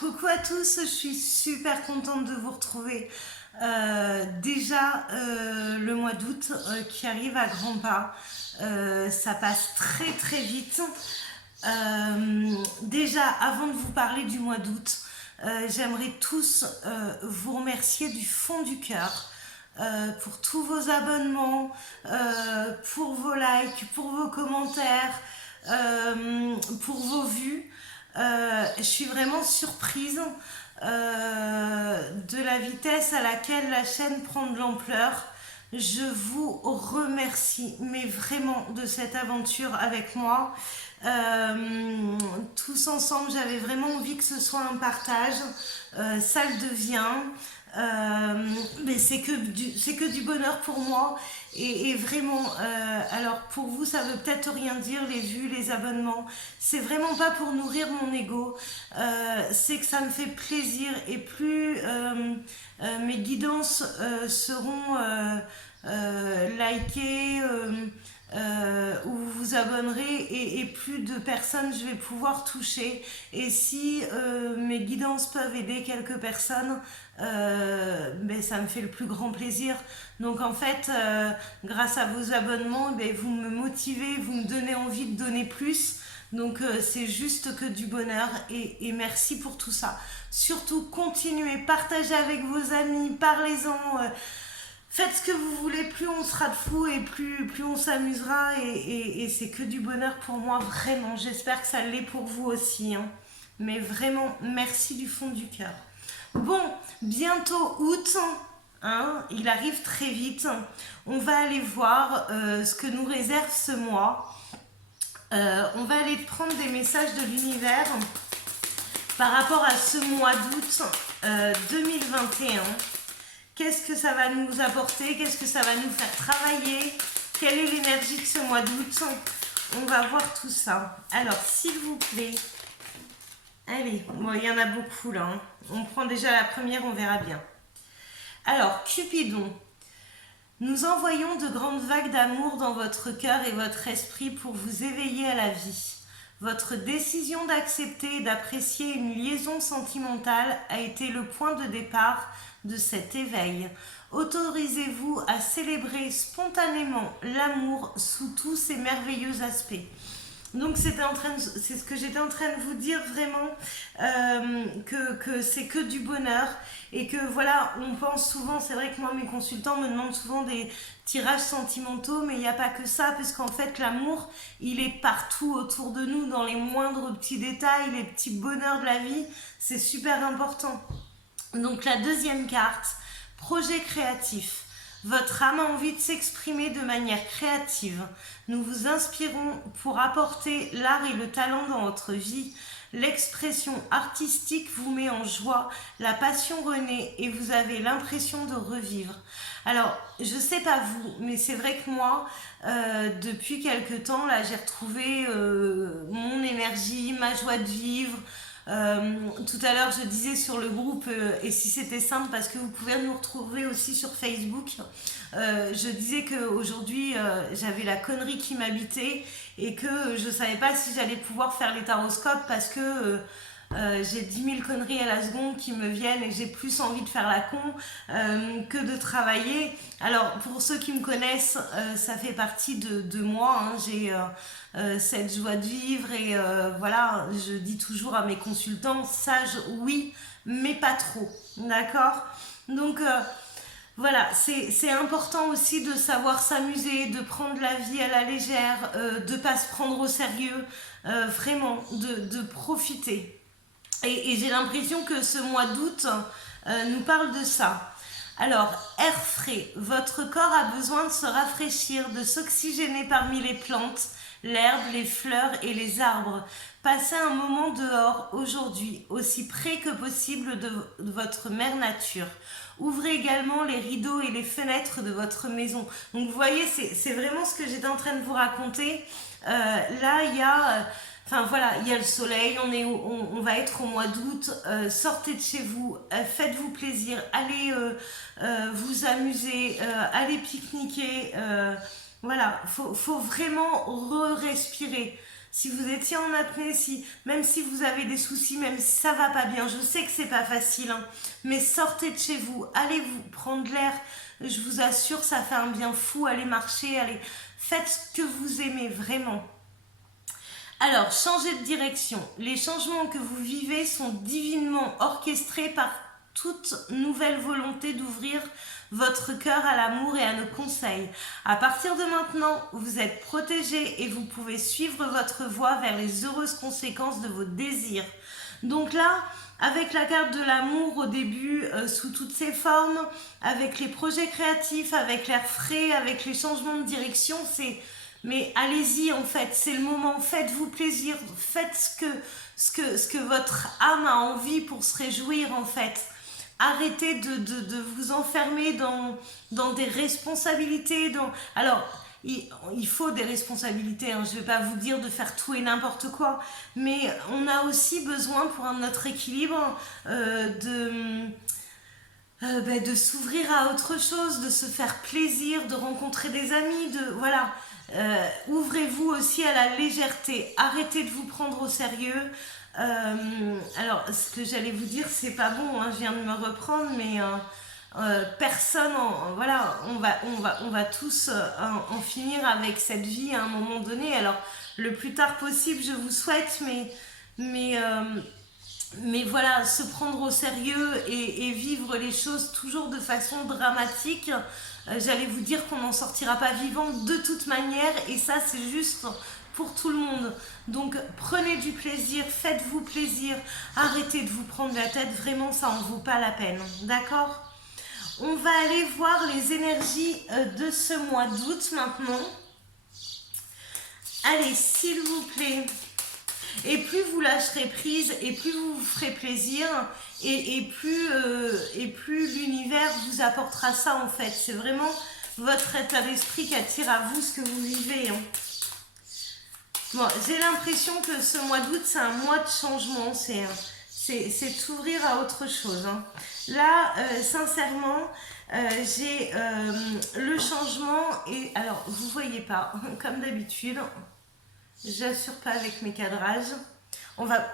Coucou à tous, je suis super contente de vous retrouver. Le mois d'août qui arrive à grands pas. Ça passe très très vite. Avant de vous parler du mois d'août, j'aimerais tous vous remercier du fond du cœur. Pour tous vos abonnements, pour vos likes, pour vos commentaires, pour vos vues. Je suis vraiment surprise de la vitesse à laquelle la chaîne prend de l'ampleur. Je vous remercie, mais vraiment, de cette aventure avec moi. Tous ensemble, j'avais vraiment envie que ce soit un partage. Ça le devient. Mais c'est que du bonheur pour moi et vraiment alors pour vous ça veut peut-être rien dire les vues, les abonnements, c'est vraiment pas pour nourrir mon ego, c'est que ça me fait plaisir et plus mes guidances seront likées où vous vous abonnerez et plus de personnes je vais pouvoir toucher. Et si mes guidances peuvent aider quelques personnes, ça me fait le plus grand plaisir. Donc en fait, grâce à vos abonnements, vous me motivez, vous me donnez envie de donner plus. Donc c'est juste que du bonheur et merci pour tout ça. Surtout continuez, partagez avec vos amis, parlez-en. Faites ce que vous voulez, plus on sera de fous et plus on s'amusera et c'est que du bonheur pour moi, vraiment. J'espère que ça l'est pour vous aussi, hein. Mais vraiment, merci du fond du cœur. Bon, bientôt août, hein, il arrive très vite. On va aller voir ce que nous réserve ce mois. On va aller prendre des messages de l'univers par rapport à ce mois d'août 2021. Qu'est-ce que ça va nous apporter? Qu'est-ce que ça va nous faire travailler? Quelle est l'énergie de ce mois d'août? On va voir tout ça. Alors, s'il vous plaît. Allez, bon, il y en a beaucoup là, hein. On prend déjà la première, on verra bien. Alors, Cupidon. Nous envoyons de grandes vagues d'amour dans votre cœur et votre esprit pour vous éveiller à la vie. Votre décision d'accepter et d'apprécier une liaison sentimentale a été le point de départ de cet éveil. Autorisez-vous à célébrer spontanément l'amour sous tous ses merveilleux aspects. Donc c'est ce que j'étais en train de vous dire vraiment, que c'est que du bonheur et que voilà, on pense souvent, c'est vrai que moi mes consultants me demandent souvent des tirages sentimentaux, mais il n'y a pas que ça, parce qu'en fait l'amour il est partout autour de nous, dans les moindres petits détails, les petits bonheurs de la vie, c'est super important. Donc la deuxième carte, projet créatif. Votre âme a envie de s'exprimer de manière créative. Nous vous inspirons pour apporter l'art et le talent dans votre vie. L'expression artistique vous met en joie, la passion renaît et vous avez l'impression de revivre. Alors, je sais pas vous, mais c'est vrai que moi, depuis quelque temps, là, j'ai retrouvé mon énergie, ma joie de vivre. Tout à l'heure je disais sur le groupe et si c'était simple parce que vous pouvez nous retrouver aussi sur Facebook, je disais qu'aujourd'hui j'avais la connerie qui m'habitait et que je savais pas si j'allais pouvoir faire les taroscopes parce que j'ai 10 000 conneries à la seconde qui me viennent et j'ai plus envie de faire la con que de travailler. Alors pour ceux qui me connaissent, ça fait partie de moi, hein. J'ai cette joie de vivre et voilà, je dis toujours à mes consultants, sage oui, mais pas trop, d'accord? Donc voilà, c'est important aussi de savoir s'amuser, de prendre la vie à la légère, de ne pas se prendre au sérieux, vraiment, de profiter. Et j'ai l'impression que ce mois d'août nous parle de ça. Alors, air frais, votre corps a besoin de se rafraîchir, de s'oxygéner parmi les plantes, l'herbe, les fleurs et les arbres. Passez un moment dehors aujourd'hui, aussi près que possible de votre mère nature. Ouvrez également les rideaux et les fenêtres de votre maison. Donc vous voyez, c'est vraiment ce que j'étais en train de vous raconter. Là, il y a... Enfin voilà, il y a le soleil, on va être au mois d'août, sortez de chez vous, faites-vous plaisir, allez vous amuser, allez pique-niquer, voilà, faut vraiment re-respirer. Si vous étiez en apnée, même si vous avez des soucis, même si ça va pas bien, je sais que c'est pas facile, hein, mais sortez de chez vous, allez vous prendre l'air. Je vous assure, ça fait un bien fou. Allez marcher, allez, faites ce que vous aimez vraiment. Alors, changez de direction. Les changements que vous vivez sont divinement orchestrés par toute nouvelle volonté d'ouvrir votre cœur à l'amour et à nos conseils. À partir de maintenant, vous êtes protégé et vous pouvez suivre votre voie vers les heureuses conséquences de vos désirs. Donc là, avec la carte de l'amour au début, sous toutes ses formes, avec les projets créatifs, avec l'air frais, avec les changements de direction, mais allez-y en fait, c'est le moment, faites-vous plaisir, faites ce que votre âme a envie pour se réjouir en fait. Arrêtez de vous enfermer dans des responsabilités. Alors, il faut des responsabilités, hein. Je ne vais pas vous dire de faire tout et n'importe quoi, mais on a aussi besoin pour notre équilibre de s'ouvrir à autre chose, de se faire plaisir, de rencontrer des amis, voilà. Ouvrez-vous aussi à la légèreté, arrêtez de vous prendre au sérieux. Alors, ce que j'allais vous dire, c'est pas bon, hein, je viens de me reprendre, mais personne, voilà, on va tous en finir avec cette vie à un moment donné. Alors, le plus tard possible, je vous souhaite, mais voilà, se prendre au sérieux et vivre les choses toujours de façon dramatique, j'allais vous dire qu'on n'en sortira pas vivant de toute manière, et ça c'est juste pour tout le monde. Donc prenez du plaisir, faites-vous plaisir, arrêtez de vous prendre la tête, vraiment ça en vaut pas la peine, d'accord? On va aller voir les énergies de ce mois d'août maintenant. Allez, s'il vous plaît. Et plus vous lâcherez prise, et plus vous vous ferez plaisir, et plus l'univers vous apportera ça en fait. C'est vraiment votre état d'esprit qui attire à vous ce que vous vivez. Hein. Bon, j'ai l'impression que ce mois d'août, c'est un mois de changement, c'est s'ouvrir à autre chose. Hein. Là, sincèrement, j'ai le changement, et alors, vous voyez pas, comme d'habitude, j'assure pas avec mes cadrages. On va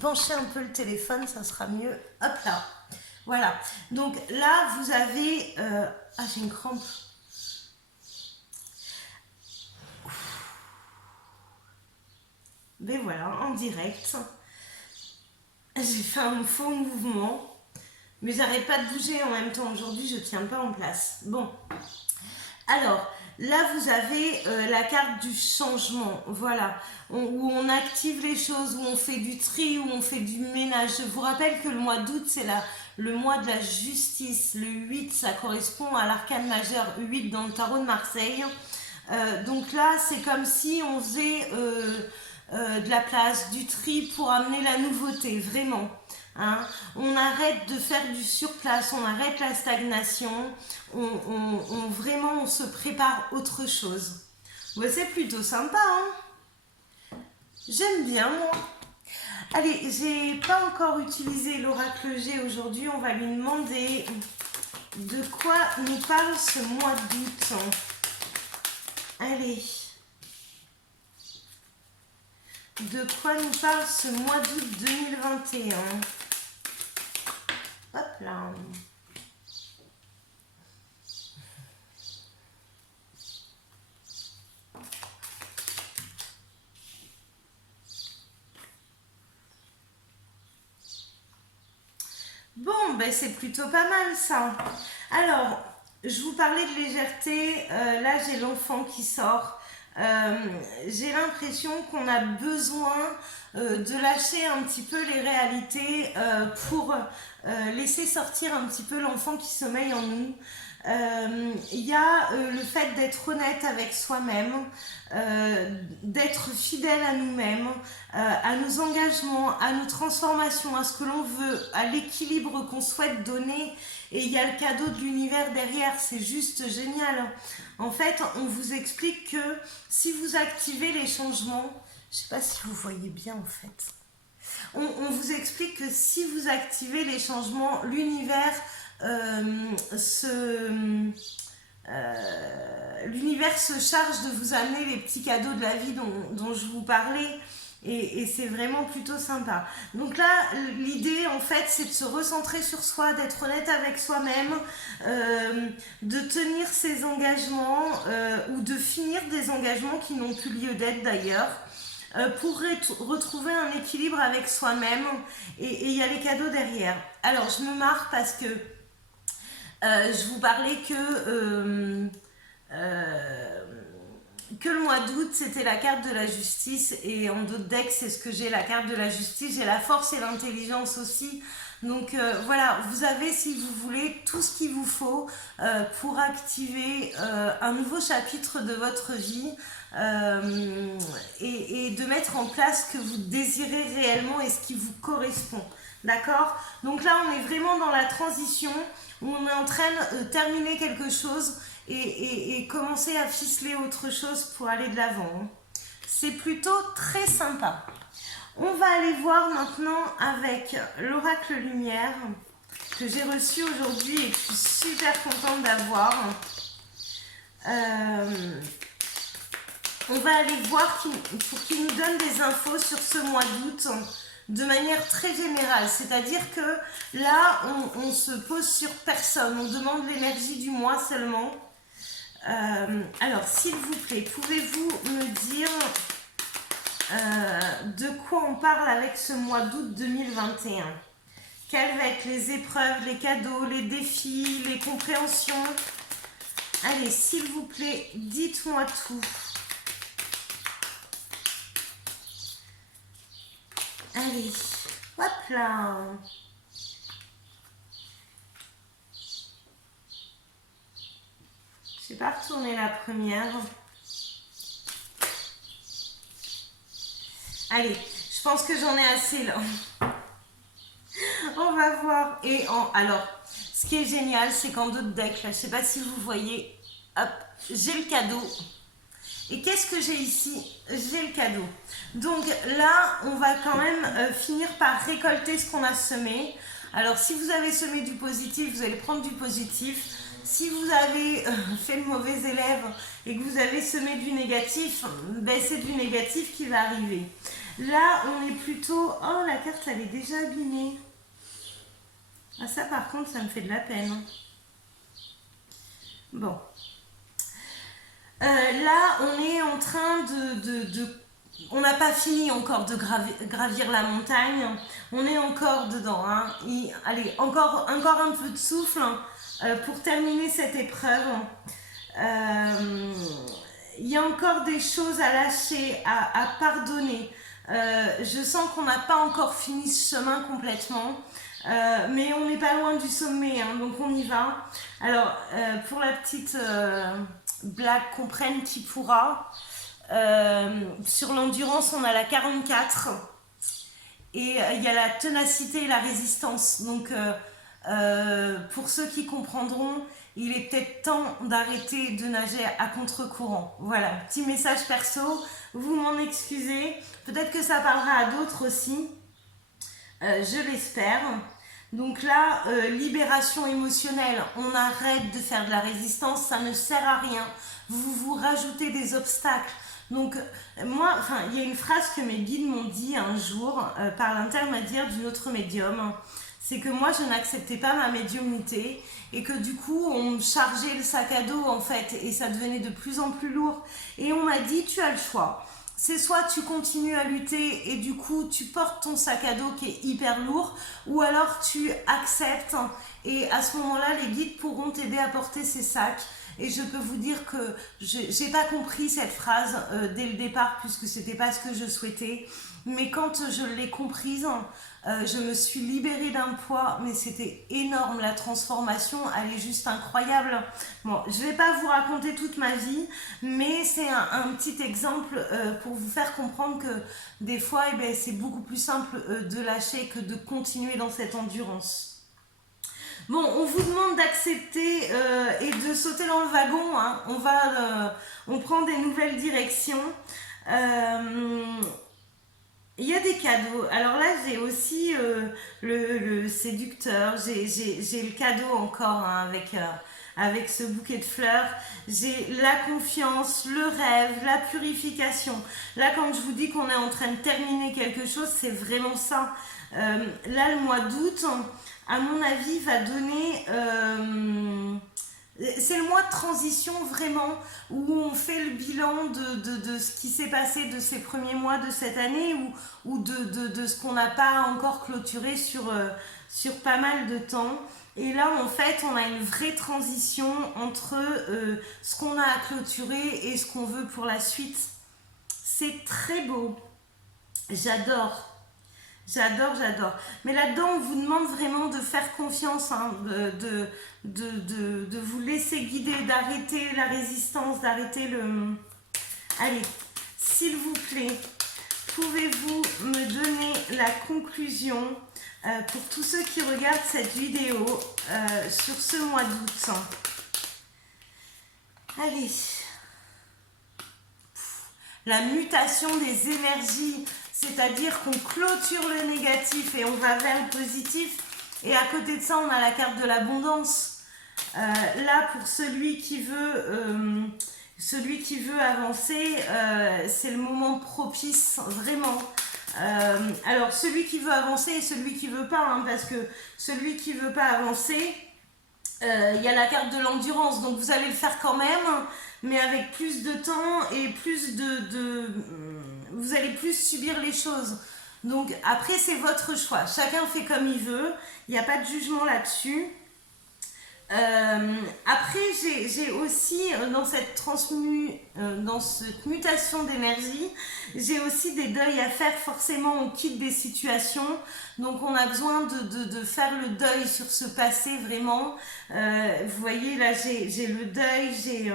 pencher un peu le téléphone, ça sera mieux. Hop là. Voilà. Donc là, vous avez... Ah, j'ai une crampe. Ben voilà, en direct. J'ai fait un faux mouvement. Mais j'arrête pas de bouger en même temps. Aujourd'hui, je tiens pas en place. Bon. Alors... Là, vous avez la carte du changement, voilà, où on active les choses, où on fait du tri, où on fait du ménage. Je vous rappelle que le mois d'août, c'est le mois de la justice. Le 8, ça correspond à l'arcane majeur 8 dans le tarot de Marseille. Donc là, c'est comme si on faisait de la place, du tri pour amener la nouveauté, vraiment. Hein, on arrête de faire du surplace, on arrête la stagnation, vraiment on se prépare autre chose. Ouais, c'est plutôt sympa, hein. J'aime bien moi. Allez, j'ai pas encore utilisé l'oracle G aujourd'hui, on va lui demander de quoi nous parle ce mois d'août. Allez. De quoi nous parle ce mois d'août 2021? Hop là. Bon, ben c'est plutôt pas mal ça. Alors, je vous parlais de légèreté. Là, j'ai l'enfant qui sort. J'ai l'impression qu'on a besoin de lâcher un petit peu les réalités pour laisser sortir un petit peu l'enfant qui sommeille en nous. Il y a le fait d'être honnête avec soi-même, d'être fidèle à nous-mêmes, à nos engagements, à nos transformations, à ce que l'on veut, à l'équilibre qu'on souhaite donner. Et il y a le cadeau de l'univers derrière, c'est juste génial. En fait, on vous explique que si vous activez les changements, je ne sais pas si vous voyez bien en fait, on vous explique que si vous activez les changements, l'univers l'univers se charge de vous amener les petits cadeaux de la vie dont je vous parlais. Et c'est vraiment plutôt sympa. Donc là, l'idée, en fait, c'est de se recentrer sur soi, d'être honnête avec soi-même, de tenir ses engagements ou de finir des engagements qui n'ont plus lieu d'être d'ailleurs, pour retrouver un équilibre avec soi-même. Et il y a les cadeaux derrière. Alors, je me marre parce que je vous parlais que le mois d'août, c'était la carte de la justice, et en d'autres decks, c'est ce que j'ai, la carte de la justice. J'ai la force et l'intelligence aussi. Donc voilà, vous avez, si vous voulez, tout ce qu'il vous faut pour activer un nouveau chapitre de votre vie et de mettre en place ce que vous désirez réellement et ce qui vous correspond. D'accord? Donc là, on est vraiment dans la transition où on est en train de terminer quelque chose et commencer à ficeler autre chose pour aller de l'avant. C'est plutôt très sympa. On va aller voir maintenant avec l'oracle lumière que j'ai reçu aujourd'hui et que je suis super contente d'avoir. On va aller voir pour qu'il nous donne des infos sur ce mois d'août de manière très générale. C'est-à-dire que là, on se pose sur personne. On demande l'énergie du mois seulement. Alors, s'il vous plaît, pouvez-vous me dire de quoi on parle avec ce mois d'août 2021? Quelles vont être les épreuves, les cadeaux, les défis, les compréhensions? Allez, s'il vous plaît, dites-moi tout. Allez, hop là. Je vais pas retourner la première. Allez, je pense que j'en ai assez là. On va voir. Alors, ce qui est génial, c'est qu'en d'autres decks, là, je sais pas si vous voyez, hop, j'ai le cadeau. Et qu'est-ce que j'ai ici? J'ai le cadeau. Donc là, on va quand même finir par récolter ce qu'on a semé. Alors, si vous avez semé du positif, vous allez prendre du positif. Si vous avez fait le mauvais élève et que vous avez semé du négatif, ben c'est du négatif qui va arriver. Là, on est plutôt... Oh, la carte, elle est déjà abîmée. Ah, ça, par contre, ça me fait de la peine. Bon. Là, on est en train on n'a pas fini encore de gravir la montagne. On est encore dedans. Hein. Allez, encore un peu de souffle pour terminer cette épreuve. Il y a encore des choses à lâcher, à pardonner. Je sens qu'on n'a pas encore fini ce chemin complètement. Mais on n'est pas loin du sommet, hein, donc on y va. Alors, pour la petite blague qu'on prenne qui pourra, sur l'endurance, on a la 44 et il y a la ténacité et la résistance. Donc, pour ceux qui comprendront, il est peut-être temps d'arrêter de nager à contre-courant. Voilà, petit message perso, vous m'en excusez. Peut-être que ça parlera à d'autres aussi, je l'espère. Donc là, libération émotionnelle, on arrête de faire de la résistance, ça ne sert à rien. Vous rajoutez des obstacles. Donc moi, il y a une phrase que mes guides m'ont dit un jour par l'intermédiaire d'une autre médium. C'est que moi, je n'acceptais pas ma médiumnité et que du coup, on me chargeait le sac à dos en fait et ça devenait de plus en plus lourd. Et on m'a dit, tu as le choix. C'est soit tu continues à lutter et du coup tu portes ton sac à dos qui est hyper lourd, ou alors tu acceptes et à ce moment-là les guides pourront t'aider à porter ces sacs. Et je peux vous dire que j'ai pas compris cette phrase dès le départ puisque c'était pas ce que je souhaitais, mais quand je l'ai comprise, je me suis libérée d'un poids, mais c'était énorme, la transformation, elle est juste incroyable. Bon, je vais pas vous raconter toute ma vie, mais c'est un petit exemple pour vous faire comprendre que des fois, c'est beaucoup plus simple de lâcher que de continuer dans cette endurance. Bon, on vous demande d'accepter et de sauter dans le wagon, hein. On prend des nouvelles directions. Il y a des cadeaux. Alors là, j'ai aussi le séducteur. J'ai le cadeau encore hein, avec ce bouquet de fleurs. J'ai la confiance, le rêve, la purification. Là, quand je vous dis qu'on est en train de terminer quelque chose, c'est vraiment ça. Là, le mois d'août, à mon avis, va donner... c'est le mois de transition vraiment où on fait le bilan de ce qui s'est passé de ces premiers mois de cette année ou de ce qu'on n'a pas encore clôturé sur pas mal de temps. Et là, en fait, on a une vraie transition entre ce qu'on a à clôturer et ce qu'on veut pour la suite. C'est très beau. J'adore. J'adore, j'adore. Mais là-dedans, on vous demande vraiment de faire confiance, hein, de vous laisser guider, d'arrêter la résistance, d'arrêter le... Allez, s'il vous plaît, pouvez-vous me donner la conclusion pour tous ceux qui regardent cette vidéo sur ce mois d'août. Allez. La mutation des énergies, c'est-à-dire qu'on clôture le négatif et on va vers le positif. Et à côté de ça, on a la carte de l'abondance. Là, pour celui qui veut avancer, c'est le moment propice, vraiment. Alors, celui qui veut avancer et celui qui veut pas, hein, parce que celui qui veut pas avancer, il y a la carte de l'endurance, donc vous allez le faire quand même, mais avec plus de temps et plus vous allez plus subir les choses. Donc après, c'est votre choix. Chacun fait comme il veut. Il n'y a pas de jugement là-dessus. Après, j'ai aussi, dans cette mutation d'énergie, j'ai aussi des deuils à faire. Forcément, on quitte des situations. Donc, on a besoin de faire le deuil sur ce passé, vraiment. Vous voyez, là, j'ai le deuil, j'ai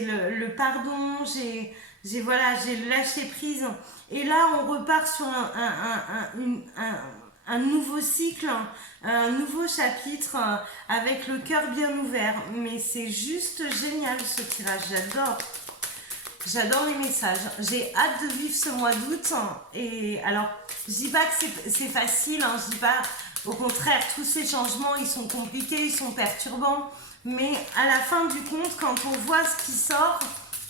le pardon, j'ai le lâcher prise. Et là, on repart sur un nouveau cycle, un nouveau chapitre avec le cœur bien ouvert. Mais c'est juste génial ce tirage, j'adore. J'adore les messages. J'ai hâte de vivre ce mois d'août. Et alors, je dis pas que c'est facile, hein, je dis pas, au contraire, tous ces changements, ils sont compliqués, ils sont perturbants. Mais à la fin du compte, quand on voit ce qui sort,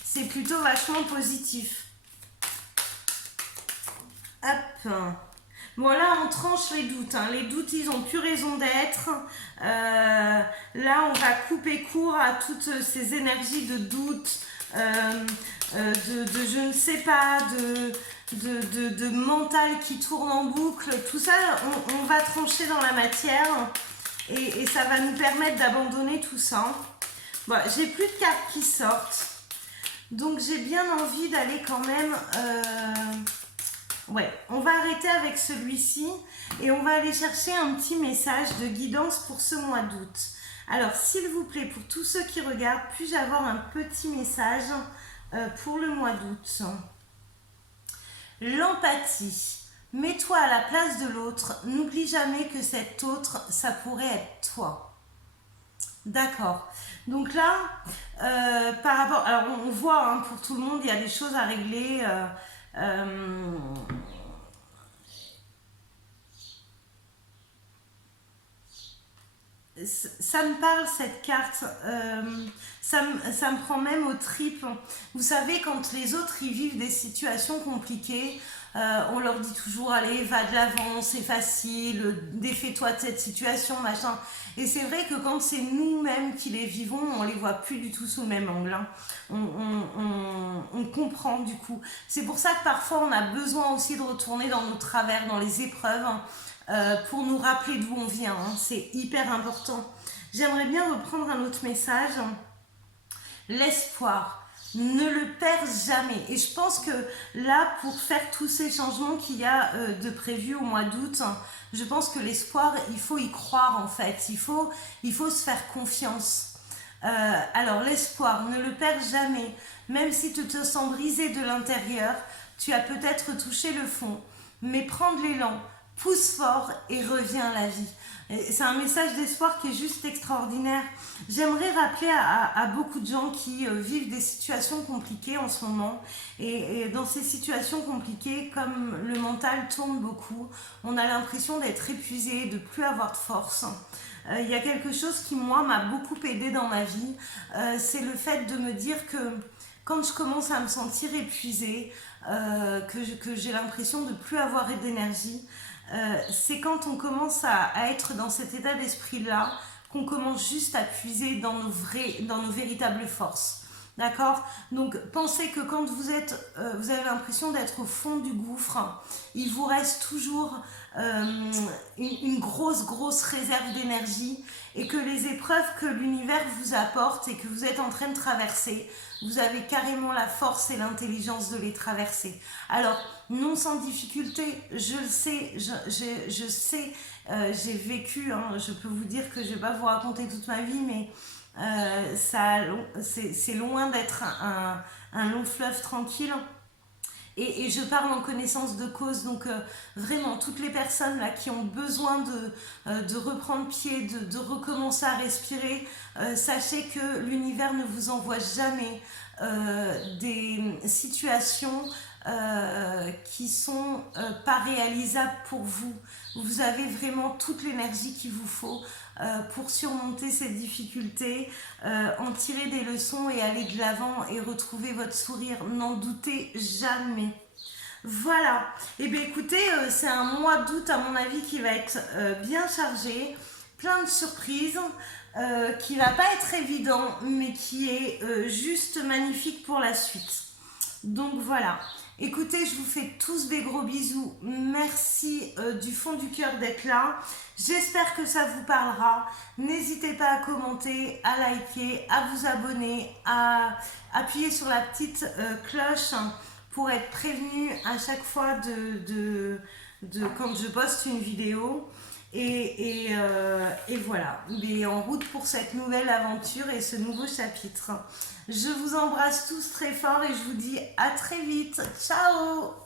c'est plutôt vachement positif. Hop. Bon, là, on tranche les doutes. Hein. Les doutes, ils n'ont plus raison d'être. Là, on va couper court à toutes ces énergies de doute, de je ne sais pas, de mental qui tourne en boucle. Tout ça, on va trancher dans la matière et ça va nous permettre d'abandonner tout ça. Bon, j'ai plus de cartes qui sortent. Donc, j'ai bien envie d'aller quand même... Ouais, on va arrêter avec celui-ci et on va aller chercher un petit message de guidance pour ce mois d'août. Alors, s'il vous plaît, pour tous ceux qui regardent, puis-je avoir un petit message pour le mois d'août? L'empathie. Mets-toi à la place de l'autre. N'oublie jamais que cet autre, ça pourrait être toi. D'accord. Donc là, par rapport... Alors, on voit, hein, pour tout le monde, il y a des choses à régler... ça me parle cette carte, ça me prend même aux tripes. Vous savez, quand les autres ils vivent des situations compliquées, on leur dit toujours allez, va de l'avant, c'est facile, défais-toi de cette situation, machin. Et c'est vrai que quand c'est nous-mêmes qui les vivons, on les voit plus du tout sous le même angle. Hein. On comprend du coup. C'est pour ça que parfois on a besoin aussi de retourner dans nos travers, dans les épreuves, pour nous rappeler d'où on vient. Hein. C'est hyper important. J'aimerais bien reprendre un autre message. L'espoir. Ne le perds jamais. Et je pense que là, pour faire tous ces changements qu'il y a de prévus au mois d'août, je pense que l'espoir, il faut y croire en fait. Il faut se faire confiance. Alors l'espoir, ne le perds jamais. Même si tu te sens brisé de l'intérieur, tu as peut-être touché le fond. Mais prends de l'élan. pousse fort et reviens à la vie. C'est un message d'espoir qui est juste extraordinaire. J'aimerais rappeler à beaucoup de gens qui vivent des situations compliquées en ce moment. Et dans ces situations compliquées, comme le mental tourne beaucoup, on a l'impression d'être épuisé, de plus avoir de force. Il y a quelque chose qui, moi, m'a beaucoup aidé dans ma vie. C'est le fait de me dire que quand je commence à me sentir épuisée, que j'ai l'impression de plus avoir d'énergie, c'est quand on commence à être dans cet état d'esprit-là qu'on commence juste à puiser dans nos véritables forces. D'accord? Donc pensez que quand vous avez l'impression d'être au fond du gouffre, il vous reste toujours une grosse réserve d'énergie et que les épreuves que l'univers vous apporte et que vous êtes en train de traverser, vous avez carrément la force et l'intelligence de les traverser. Alors, non sans difficulté, je le sais, je sais, j'ai vécu, hein, je peux vous dire que je ne vais pas vous raconter toute ma vie, mais c'est loin d'être un long fleuve tranquille. Et je parle en connaissance de cause, donc vraiment toutes les personnes là qui ont besoin de reprendre pied, de recommencer à respirer, sachez que l'univers ne vous envoie jamais des situations qui sont pas réalisables pour vous. Vous avez vraiment toute l'énergie qu'il vous faut pour surmonter cette difficulté, en tirer des leçons et aller de l'avant et retrouver votre sourire. N'en doutez jamais. Voilà. Et bien écoutez, c'est un mois d'août à mon avis qui va être bien chargé, plein de surprises, qui va pas être évident, mais qui est juste magnifique pour la suite. Donc voilà. Écoutez, je vous fais tous des gros bisous. Merci du fond du cœur d'être là. J'espère que ça vous parlera. N'hésitez pas à commenter, à liker, à vous abonner, à appuyer sur la petite cloche pour être prévenu à chaque fois de quand je poste une vidéo. Et voilà, il est en route pour cette nouvelle aventure et ce nouveau chapitre. Je vous embrasse tous très fort et je vous dis à très vite. Ciao!